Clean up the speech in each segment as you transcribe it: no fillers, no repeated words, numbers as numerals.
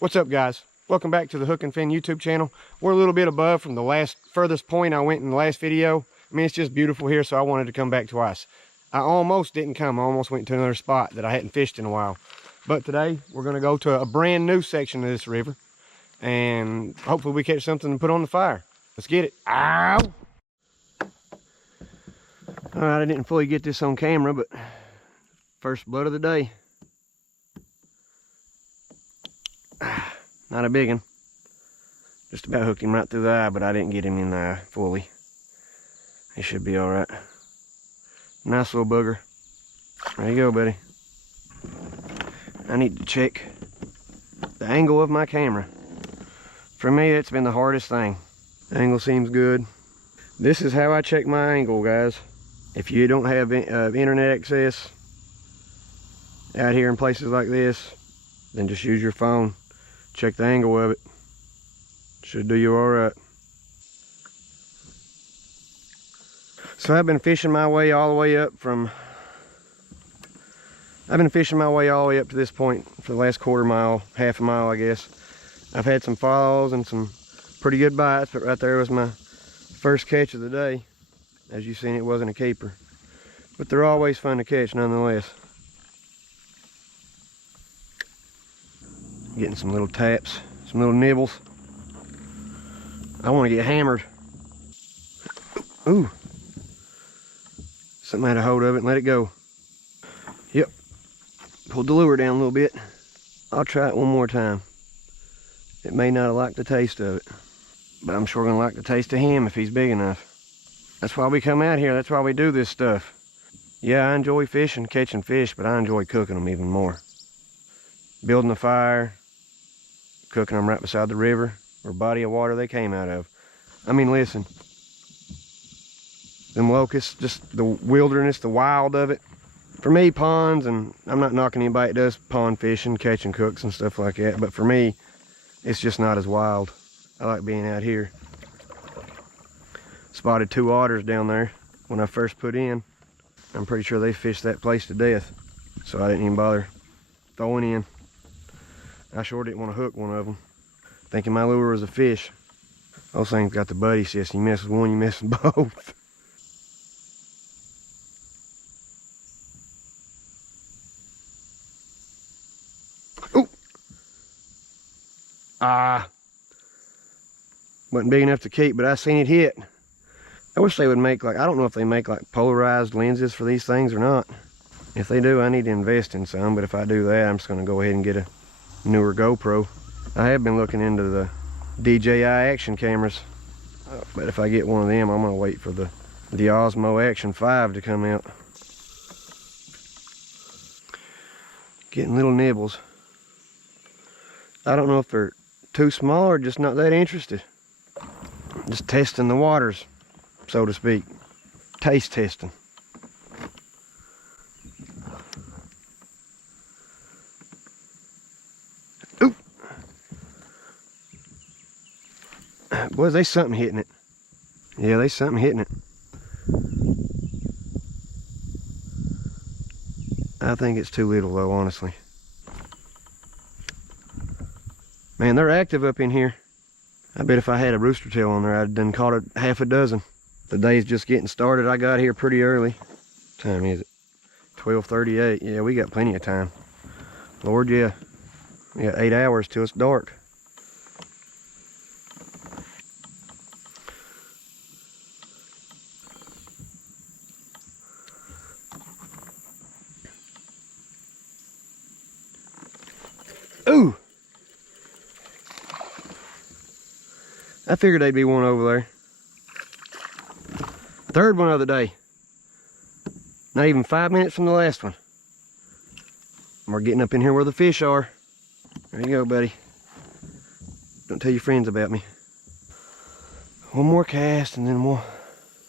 What's up, guys? Welcome back to the Hook and Fin YouTube channel. We're a little bit above from the furthest point I went in the last video. I mean, it's just beautiful here, so I wanted to come back twice. I almost didn't come. I almost went to another spot that I hadn't fished in a while. But today, we're going to go to a brand new section of this river, and hopefully we catch something to put on the fire. Let's get it. Ow! All right, I didn't fully get this on camera, but first blood of the day. Not a big one. Just about hooked him right through the eye, but I didn't get him in the eye fully. He should be all right. Nice little booger. There you go, buddy. I need to check the angle of my camera. For me, it's been the hardest thing. The angle seems good. This is how I check my angle, guys. If you don't have internet access out here in places like this, then just use your phone. Check the angle of it. Should do you all right. So I've been fishing my way all the way up to this point for the last quarter mile, half a mile, I guess. I've had some falls and some pretty good bites, but right there was my first catch of the day. As you've seen, it wasn't a keeper, but they're always fun to catch nonetheless. Getting some little taps, some little nibbles. I want to get hammered. Ooh. Something had a hold of it and let it go. Yep. Pulled the lure down a little bit. I'll try it one more time. It may not have liked the taste of it, but I'm sure gonna like the taste of him if he's big enough. That's why we come out here. That's why we do this stuff. Yeah, I enjoy fishing, catching fish, but I enjoy cooking them even more. Building a fire, cooking them right beside the river or body of water they came out of. I mean, listen, them locusts, just the wilderness, the wild of it. For me, ponds, and I'm not knocking anybody that does pond fishing, catching cooks and stuff like that, but for me, it's just not as wild. I like being out here. Spotted 2 otters down there when I first put in. I'm pretty sure they fished that place to death, so I didn't even bother throwing in. I sure didn't want to hook one of them, thinking my lure was a fish. Those things got the buddy system. You mess with one, you mess with both. Ooh! Wasn't big enough to keep, but I seen it hit. I wish they would make, like, I don't know if they make like polarized lenses for these things or not. If they do, I need to invest in some, but if I do that, I'm just going to go ahead and get a newer GoPro. I have been looking into the DJI action cameras, but if I get one of them, I'm going to wait for the Osmo Action 5 to come out. Getting little nibbles. I don't know if they're too small or just not that interested. Just testing the waters, so to speak. Taste testing. Ooh! Boy, there's something hitting it. Yeah, there's something hitting it. I think it's too little though, honestly. Man, they're active up in here. I bet if I had a rooster tail on there, I'd done caught it half a dozen. The day's just getting started. I got here pretty early. What time is it? 12:38. Yeah, we got plenty of time. Lord, yeah. We got 8 hours till it's dark. Ooh! I figured there'd be one over there. Third one of the day. Not even 5 minutes from the last one. We're getting up in here where the fish are. There you go, buddy. Don't tell your friends about me. One more cast and then we'll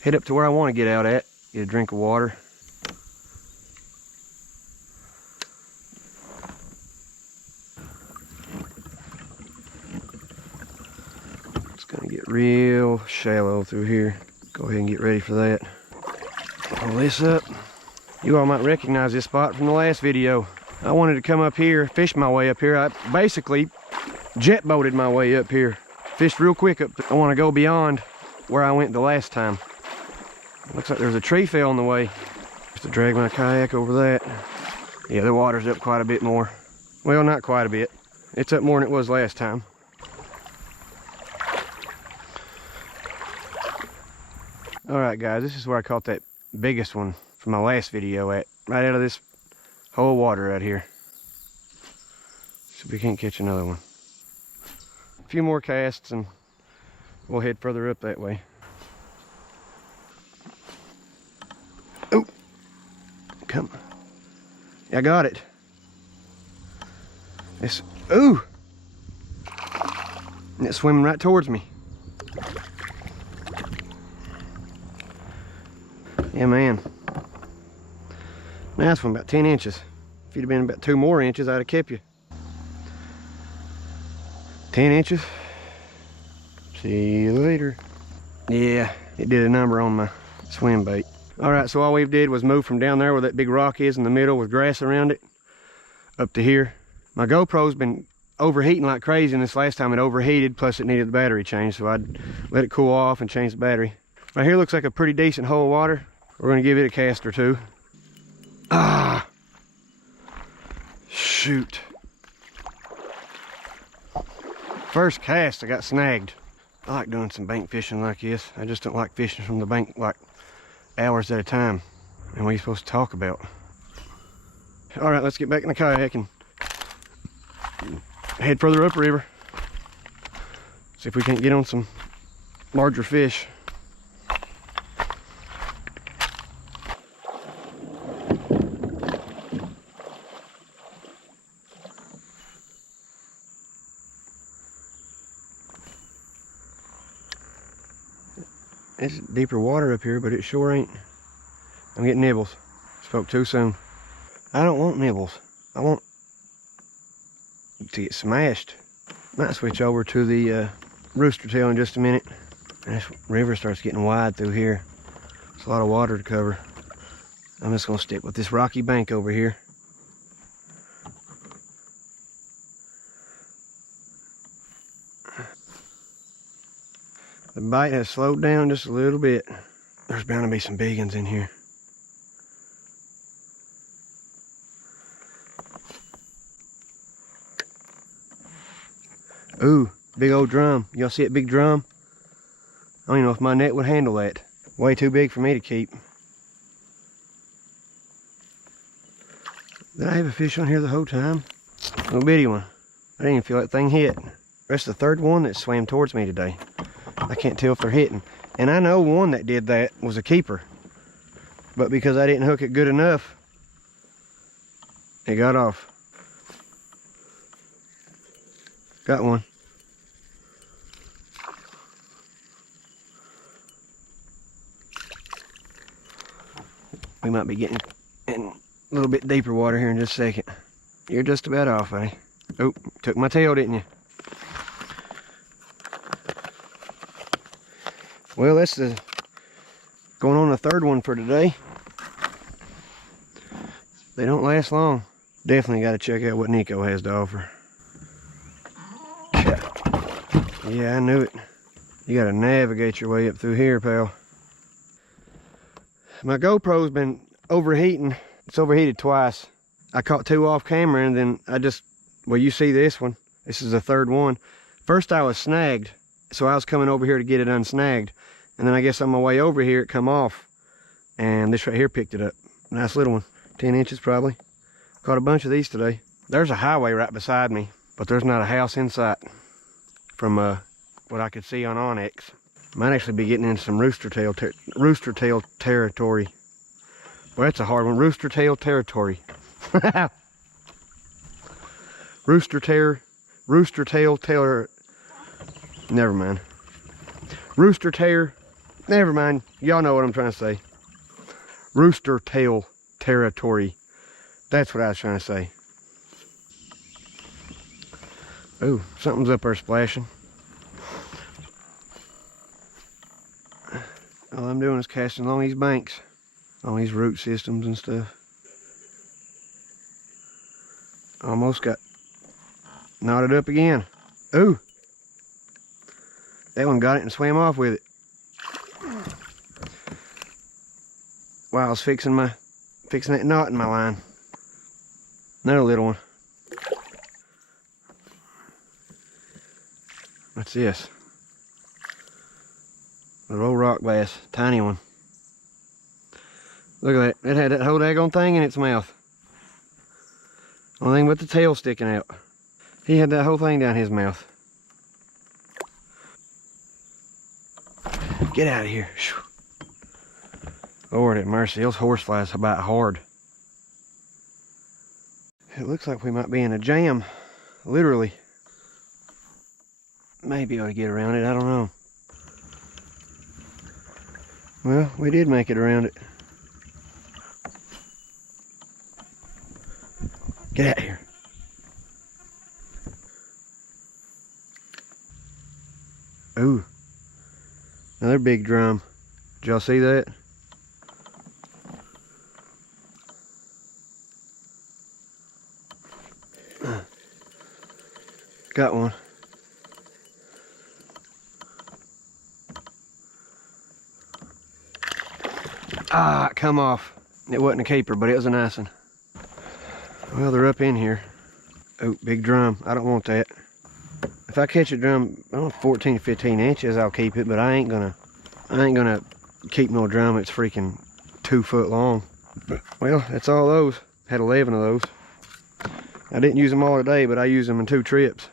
head up to where I want to get out at. Get a drink of water. It's gonna get real shallow through here. Go ahead and get ready for that. Pull this up. You all might recognize this spot from the last video. I wanted to come up here, fish my way up here. I basically jet boated my way up here. Fished real quick up. I want to go beyond where I went the last time. Looks like there's a tree fell in the way. Just to drag my kayak over that. Yeah, the water's up quite a bit more. Well, not quite a bit. It's up more than it was last time. Alright guys, this is where I caught that biggest one from my last video at. Right out of this whole water right here. So we can't catch another one. A few more casts and we'll head further up that way. Oh! Come. I got it. It's, ooh! And it's swimming right towards me. Yeah, man. Nice one, about 10 inches. If you'd have been about 2 more inches, I'd have kept you. 10 inches. See you later. Yeah, it did a number on my swim bait. Alright, so all we did was move from down there where that big rock is in the middle with grass around it, up to here. My GoPro's been overheating like crazy, and this last time it overheated, plus it needed the battery change, so I'd let it cool off and change the battery. Right here looks like a pretty decent hole of water. We're gonna give it a cast or two. Ah! Shoot. First cast, I got snagged. I like doing some bank fishing like this. I just don't like fishing from the bank like hours at a time. And what are you supposed to talk about? All right, let's get back in the kayak and head further upriver. See if we can't get on some larger fish. It's deeper water up here, but it sure ain't. I'm getting nibbles. Spoke too soon. I don't want nibbles. I want to get smashed. Might switch over to the rooster tail in just a minute. This river starts getting wide through here. It's a lot of water to cover. I'm just gonna stick with this rocky bank over here. The bite has slowed down just a little bit. There's bound to be some big ones in here. Ooh, big old drum. Y'all see that big drum? I don't even know if my net would handle that. Way too big for me to keep. Did I have a fish on here the whole time? Little bitty one. I didn't even feel that thing hit. That's the third one that swam towards me today. I can't tell if they're hitting. And I know one that did that was a keeper. But because I didn't hook it good enough, it got off. Got one. We might be getting in a little bit deeper water here in just a second. You're just about off, eh? Oh, took my tail, didn't you? Well, that's going on the third one for today. They don't last long. Definitely got to check out what Nico has to offer. Yeah, I knew it. You got to navigate your way up through here, pal. My GoPro's been overheating. It's overheated twice. I caught 2 off camera, and then well, you see this one. This is the third one. First I was snagged, so I was coming over here to get it unsnagged. And then I guess on my way over here, it come off. And this right here picked it up. Nice little one. 10 inches probably. Caught a bunch of these today. There's a highway right beside me, but there's not a house in sight from what I could see on Onyx. Might actually be getting into some rooster tail territory. Well, that's a hard one. Rooster tail territory. Rooster tail terror. Never mind. Rooster tail. Never mind. Y'all know what I'm trying to say. Rooster tail territory. That's what I was trying to say. Ooh, something's up there splashing. All I'm doing is casting along these banks, on these root systems and stuff. Almost got knotted up again. Ooh. That one got it and swam off with it. While I was fixing that knot in my line. Another little one. What's this? A little rock bass, tiny one. Look at that. It had that whole daggone thing in its mouth. Only thing but the tail sticking out. He had that whole thing down his mouth. Get out of here. Lord have mercy, those horseflies bite hard. It looks like we might be in a jam, literally. Maybe I ought to get around it, I don't know. Well, we did make it around it. Get out of here. Ooh, another big drum. Did y'all see that? Got one. Ah, come off. It wasn't a keeper, but it was a nice one. Well, they're up in here. Oh, big drum. I don't want that. If I catch a drum, I don't know, 14 to 15 inches, I'll keep it, but I ain't gonna keep no drum that's freaking 2 foot long. But, well, that's all those. Had 11 of those. I didn't use them all today, but I used them in 2 trips.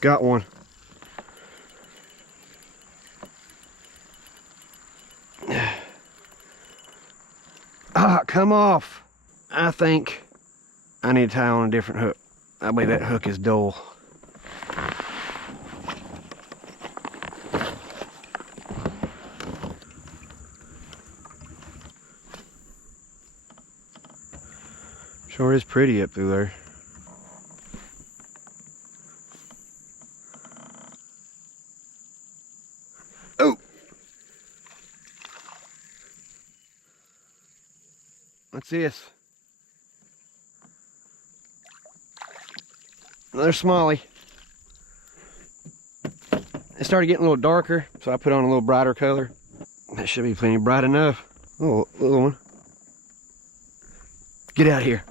Got one. Ah, come off. I think I need to tie on a different hook. I believe that hook is dull. Sure is pretty up through there. Oh! What's this? Another smallie. It started getting a little darker, so I put on a little brighter color. That should be plenty bright enough. Oh, little one. Get out of here.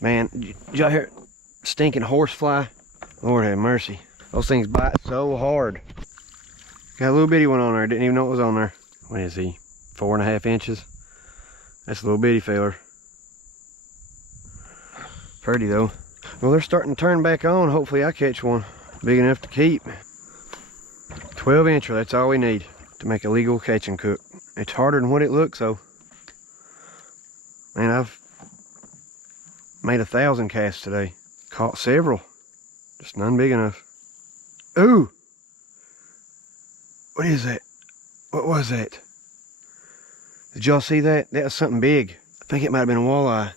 Man, did y'all hear stinking horsefly? Lord have mercy. Those things bite so hard. Got a little bitty one on there. Didn't even know it was on there. What is he? 4.5 inches? That's a little bitty feller. Pretty though. Well, they're starting to turn back on. Hopefully I catch one big enough to keep. 12 incher, that's all we need to make a legal catch and cook. It's harder than what it looks though. Man, I've made 1,000 casts today. Caught several. Just none big enough. Ooh! What is that? What was that? Did y'all see that? That was something big. I think it might have been a walleye.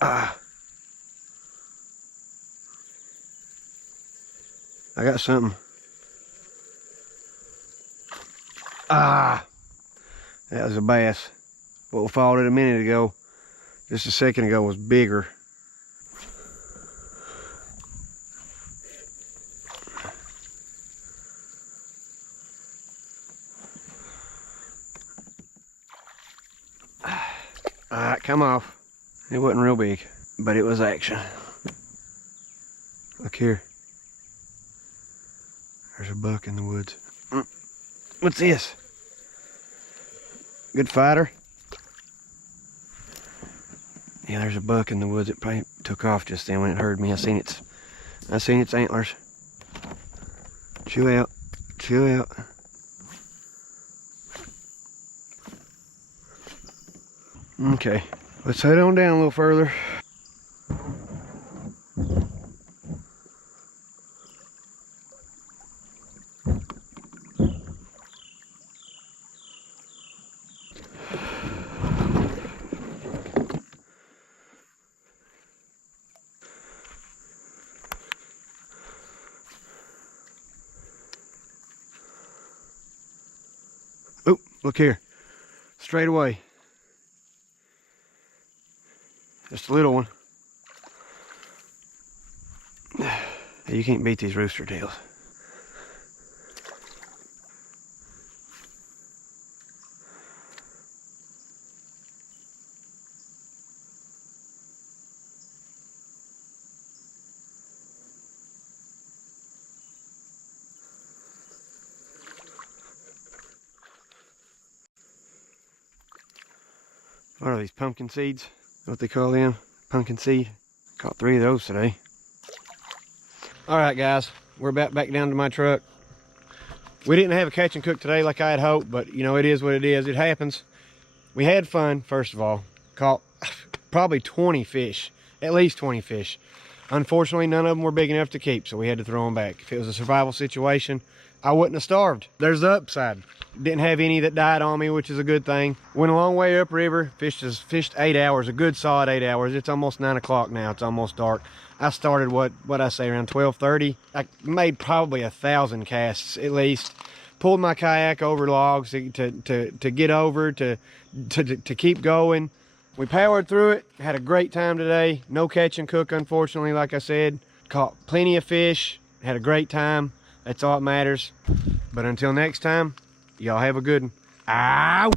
Ah. I got something. Ah. That was a bass. What we followed it a minute ago, just a second ago, was bigger. Alright, come off. It wasn't real big, but it was action. Look here. There's a buck in the woods. What's this? Good fighter. Yeah, there's a buck in the woods. It probably took off just then when it heard me. I seen its antlers. Chill out. Chill out. Okay, let's head on down a little further. Look here. Straight away. Just a little one. You can't beat these rooster tails. What are these, pumpkin seeds? What they call them? Pumpkin seed. Caught 3 of those today. All right, guys, we're about back down to my truck. We didn't have a catch and cook today like I had hoped, but you know, it is what it is. It happens. We had fun, first of all. Caught probably 20 fish, at least 20 fish. Unfortunately, none of them were big enough to keep, so we had to throw them back. If it was a survival situation, I wouldn't have starved. There's the upside. Didn't have any that died on me, which is a good thing. Went a long way upriver, fished 8 hours, a good solid 8 hours. It's almost 9 o'clock now, it's almost dark. I started, what I say, around 12:30. I made probably 1,000 casts at least. Pulled my kayak over logs to get over, to keep going. We powered through it, had a great time today. No catch and cook, unfortunately, like I said. Caught plenty of fish, had a great time. That's all that matters. But until next time, y'all have a good one. Ow!